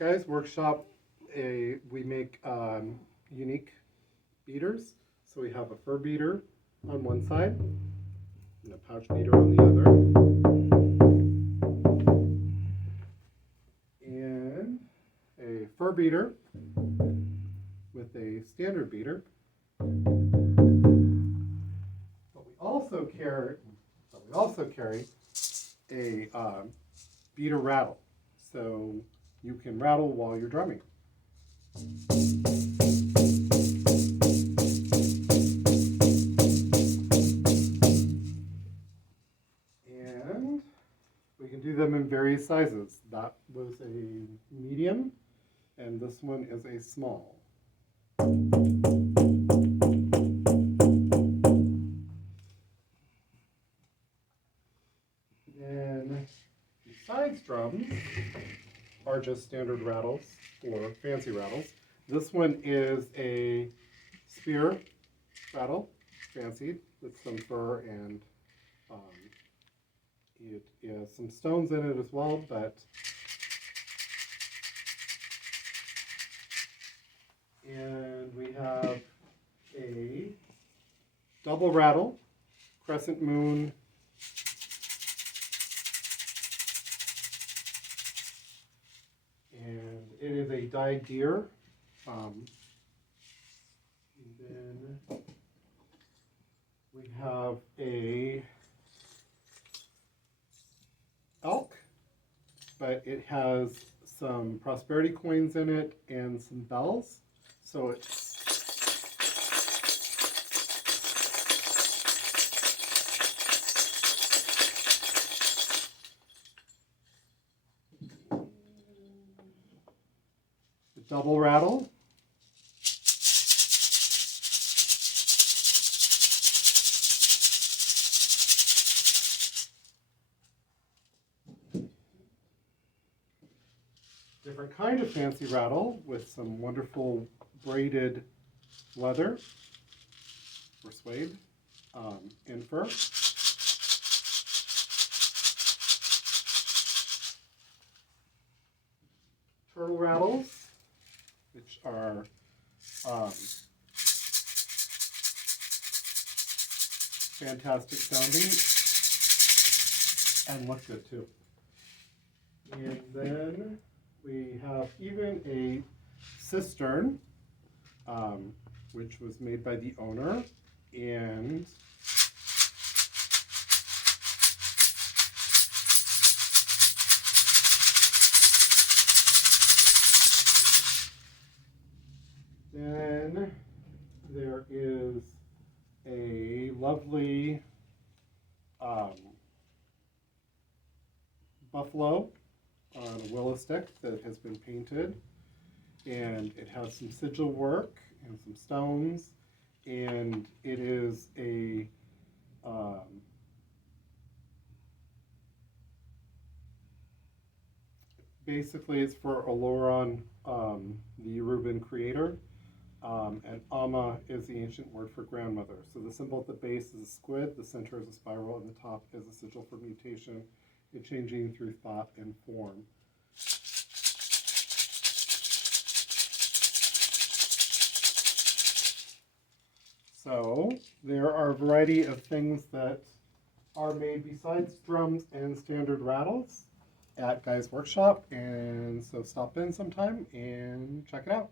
At Gaia's Workshop, we make unique beaters. So we have a fur beater on one side and a pouch beater on the other. And a fur beater with a standard beater. But we also carry a beater rattle. So you can rattle while you're drumming. And we can do them in various sizes. That was a medium, and this one is a small. And besides drums are just standard rattles or fancy rattles. This one is a spear rattle, fancied, with some fur and it has some stones in it as well, but and we have a double rattle, crescent moon, and it is a dyed deer. And then we have a elk, but it has some prosperity coins in it and some bells. So it's the double rattle. Different kind of fancy rattle with some wonderful braided leather or suede and fur. Turtle rattles, which are fantastic sounding and look good too. And then we have even a cistern, which was made by the owner, and then there is a lovely buffalo on a willow stick that has been painted, and it has some sigil work and some stones, and it is a basically it's for Oloron, the Yoruban creator, and Ama is the ancient word for grandmother. So the symbol at the base is a squid, the center is a spiral, and the top is a sigil for mutation and changing through thought and form. So there are a variety of things that are made besides drums and standard rattles at Gaia's Workshop, and so stop in sometime and check it out.